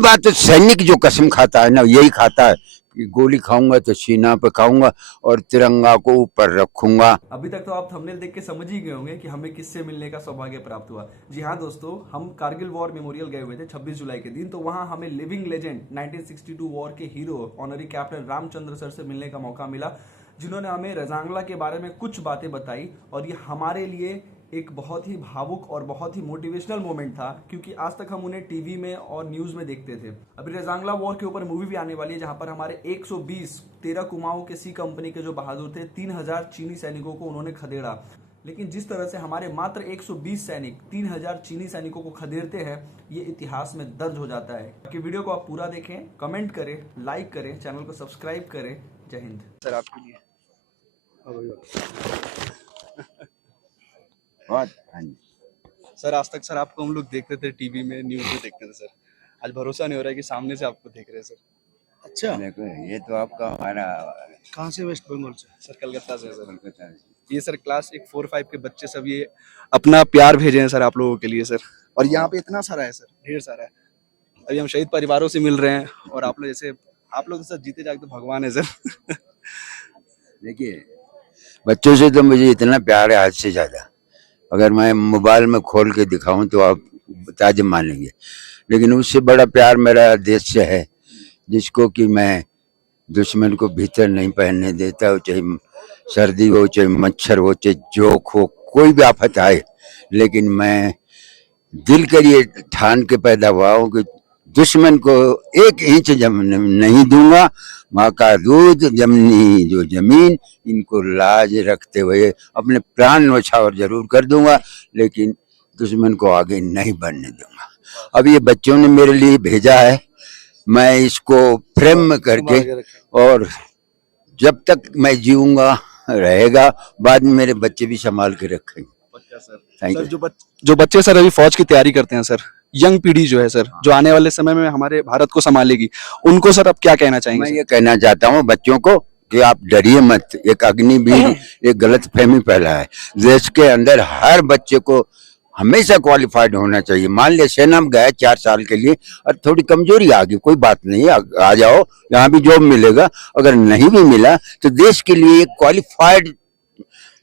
पहली बात तो सैनिक जो कसम खाता है ना, यही खाता है कि गोली खाऊंगा तो सीना पे खाऊंगा और तिरंगा को ऊपर रखूंगा। अभी तक तो आप थंबनेल देख के समझ ही गए होंगे कि हमें किससे मिलने का सौभाग्य प्राप्त हुआ। जी हाँ दोस्तों, हम कारगिल वॉर मेमोरियल गए हुए थे 26 जुलाई के दिन। तो वहां हमें लिविंग लेजेंड 1962 वॉर के hero honorary captain Ramchandra sir से मिलने का मौका मिला, जिन्होंने हमें रजांगला के बारे में कुछ बातें बताई। और ये हमारे लिए एक बहुत ही भावुक और बहुत ही मोटिवेशनल मोमेंट था, क्योंकि आज तक हम उन्हें टीवी में और न्यूज़ में देखते थे। अभी रजांगला वॉर के ऊपर मूवी भी आने वाली है, जहां पर हमारे 120 13 कुमाऊं के सी कंपनी के जो बहादुर थे, 3000 चीनी सैनिकों को उन्होंने खदेड़ा। लेकिन जिस तरह से हमारे मात्र 120 सैनिक 3000 चीनी सैनिकों को खदेड़ते हैं, ये इतिहास में दर्ज हो जाता है। कि वीडियो को आप पूरा देखें, कमेंट करें, लाइक करें, चैनल को सब्सक्राइब करें। जय हिंद। सर आपके लिए सर, आज तक सर आपको हम लोग देखते थे टीवी में, न्यूज़ में देखते थे सर। आज भरोसा नहीं हो रहा है कि सामने से आपको देख रहे हैं सर। अच्छा, देखो ये तो आपका हमारा कहाँ से? वेस्ट बंगाल से? सर कलकत्ता से सर। कलकत्ता से। ये सर क्लास 1 4 5 के बच्चे सब ये अपना प्यार भेजे हैं सर आप लोगों के लिए सर। और यहाँ पे इतना सारा है सर, ढेर सारा है। अभी हम शहीद परिवारों से मिल रहे हैं और आप लोग जैसे आप लोग तो सर जीते जाके तो भगवान है सर। देखिए, बच्चों से तो मुझे इतना प्यार है आज से ज़्यादा। अगर मैं मोबाइल में खोल के दिखाऊं तो आप ताजुब मानेंगे, लेकिन उससे बड़ा प्यार मेरा देश से है, जिसको कि मैं दुश्मन को भीतर नहीं पहनने देता हो। चाहे सर्दी हो, चाहे मच्छर हो, चाहे जोक हो, कोई भी आफत आए, लेकिन मैं दिल के लिए ठान के पैदा हुआ हूँ कि दुश्मन को 1 इंच नहीं दूंगा। माँ का दूध जमनी जो जमीन, इनको लाज रखते हुए अपने प्राण न्यौछावर जरूर कर दूंगा, लेकिन दुश्मन को आगे नहीं बढ़ने दूंगा। अब ये बच्चों ने मेरे लिए भेजा है, मैं इसको फ्रेम में करके, और जब तक मैं जीऊंगा रहेगा, बाद में मेरे बच्चे भी संभाल के रखेंगे। सर जो बच्चे सर अभी फौज की तैयारी करते हैं सर, यंग पीढ़ी जो है सर, जो आने वाले समय में हमारे भारत को संभालेगी, उनको सर आप क्या कहना चाहेंगे? मैं ये कहना चाहता हूँ बच्चों को कि आप डरिए मत। एक अग्निवीर एक गलत फहमी फैला है देश के अंदर। हर बच्चे को हमेशा क्वालिफाइड होना चाहिए। मान लिया सेना में गया 4 साल के लिए और थोड़ी कमजोरी आ गई, कोई बात नहीं, आ जाओ, यहाँ भी जॉब मिलेगा। अगर नहीं भी मिला तो देश के लिए एक क्वालिफाइड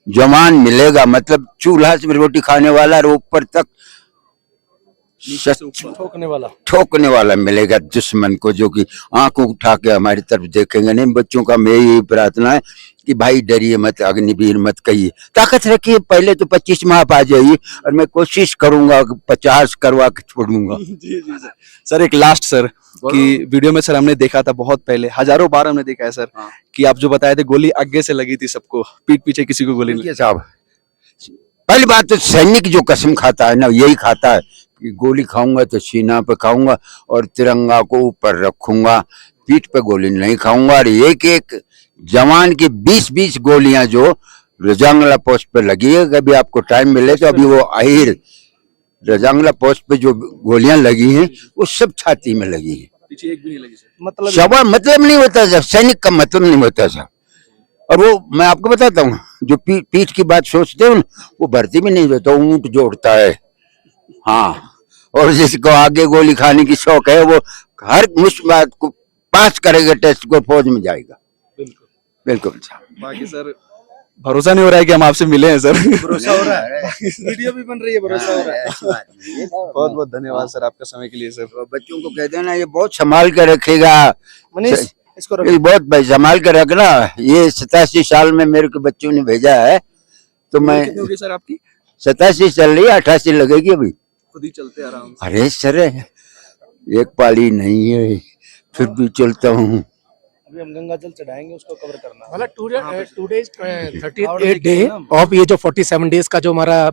जवान मिलेगा, मतलब चूल्हा से रोटी खाने वाला और ऊपर तक ठोकने वाला मिलेगा दुश्मन को, जो कि आंखों उठा के हमारी तरफ देखेंगे नहीं। बच्चों का मेरी प्रार्थना है कि भाई डरिए मत, अग्निवीर मत कहिए, ताकत रखिए। पहले तो 25 माह आ जाइए और मैं कोशिश करूंगा 50 करवा के छोड़ूंगा। जी सर। सर एक लास्ट सर कि वीडियो में सर हमने देखा था बहुत पहले, हजारों बार हमने देखा है सर, कि आप जो बताए थे गोली आगे से लगी थी सबको, पीठ पीछे किसी को गोली नहीं। साहब, पहली बात तो सैनिक जो कसम खाता है ना, यही खाता है कि गोली खाऊंगा तो सीना पे खाऊंगा और तिरंगा को ऊपर रखूंगा, पीठ पे गोली नहीं खाऊंगा। और एक एक जवान की 20-20 गोलियां जो रजांगला पोस्ट पे लगी है, कभी आपको टाइम मिले तो अभी वो अहिर रजांगला पोस्ट पे जो गोलियां लगी हैं वो सब छाती में लगी है, पीछे एक भी नहीं लगी सर। मतलब नहीं होता सर, सैनिक का मतलब नहीं होता सर। और वो मैं आपको बताता हूँ, जो पीठ की बात सोचते हो वो भर्ती भी नहीं देता, ऊंट जोड़ता है। हाँ, और जिसको आगे गोली खाने की शौक है वो हर मुश्किल को पास करेगा, टेस्ट को, फौज में जाएगा। बिल्कुल। बाकी सर भरोसा नहीं हो रहा है कि हम आपसे मिले हैं सर। भरोसा हो रहा है, वीडियो भी बन रही है, भरोसा हो रहा है। बहुत बहुत धन्यवाद सर आपका समय के लिए सर। बच्चों को कहते हैं ना, ये बहुत संभाल के रखेगा मनीष, इसको ये बहुत संभाल के रखना। ये 87 साल में मेरे को बच्चों ने भेजा है, तो मैं सर आपकी 87 चल रही है, 88 लगेगी अभी। खुद ही चलते आराम से। अरे सर, एक पाली नहीं है, फिर भी चलता हूँ। अभी हम गंगा जल चढ़ाएंगे, उसको कवर करना। मतलब 2 days 38 डे ऑफ ये जो 47 डेज का जो हमारा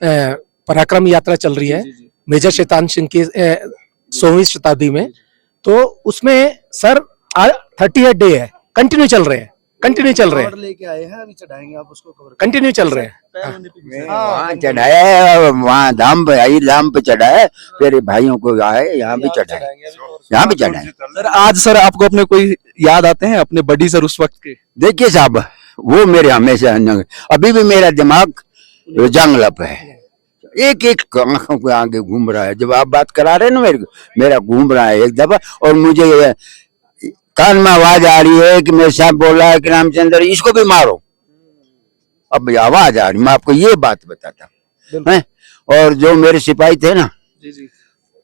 पराक्रम यात्रा चल रही है मेजर शैतान सिंह की 100वीं शताब्दी में, तो उसमें सर 38 डे है, कंटिन्यू चल रहे हैं, लेके आए हैं, अभी चढ़ाएंगे, आप उसको कवर कंटिन्यू चल रहे हैं। वहाँ चढ़ाया, वहाँ धाम पे चढ़ाया, फिर भाइयों को आए यहाँ भी चढ़ाए, यहाँ भी चढ़ाए। सर आज सर आपको अपने कोई याद आते हैं अपने बड़ी सर उस वक्त के? देखिए साहब, वो मेरे हमेशा, अभी भी मेरा दिमाग रजांगला पे है। एक एक आंखों के आगे घूम रहा है। जब आप बात करा रहे हैं ना मेरा घूम रहा है एक दफा, और मुझे कान में आवाज आ रही है कि मेरे साहब बोल रहा है कि रामचंद्र इसको भी मारो। अब आवाज आ रही, मैं आपको ये बात बताता हूँ। और जो मेरे सिपाही थे ना, जी जी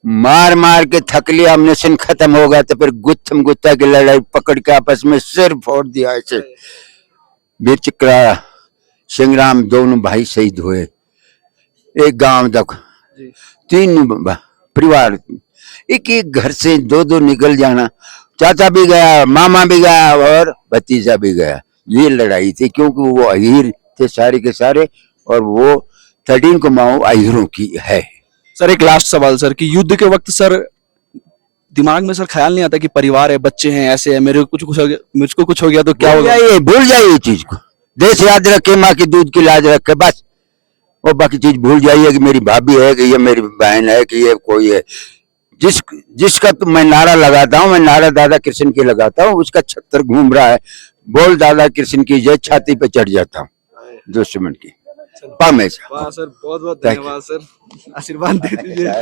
मार मार के थक लिया, अम्नेशन खत्म हो गया, तो फिर गुत्थम गुत्ता की लड़ाई पकड़ के आपस में सिर फोड़ दिया ऐसे। वीर चक्रा संग्राम दोनों भाई शहीद हुए एक गांव तक। जी 3 परिवार, एक एक घर से 2 निकल जाना। चाचा भी गया, मामा भी गया और भतीजा भी गया। ये लड़ाई थी, क्योंकि वो अहीर थे सारे के सारे, और वो 13 कुमाऊं अहीरों की है। सर एक लास्ट सवाल सर, कि युद्ध के वक्त सर दिमाग में सर ख्याल नहीं आता कि परिवार है, बच्चे हैं, ऐसे है, मेरे को कुछ हो गया, मुझको कुछ हो गया तो क्या होगा? भूल जाइए चीज को। देश याद रखे, माँ की दूध की लाज रखे, बस। और बाकी चीज भूल जाइए कि मेरी भाभी है, कि ये मेरी बहन है, कि ये कोई है। जिसका तो मैं नारा लगाता हूँ, मैं नारा दादा कृष्ण की लगाता हूँ, उसका छत्तर घूम रहा है, बोल दादा कृष्ण की जय, छाती पे चढ़ जाता हूँ दुश्मन की हमेशा। वाह सर, बहुत बहुत धन्यवाद सर, आशीर्वाद दे दीजिए।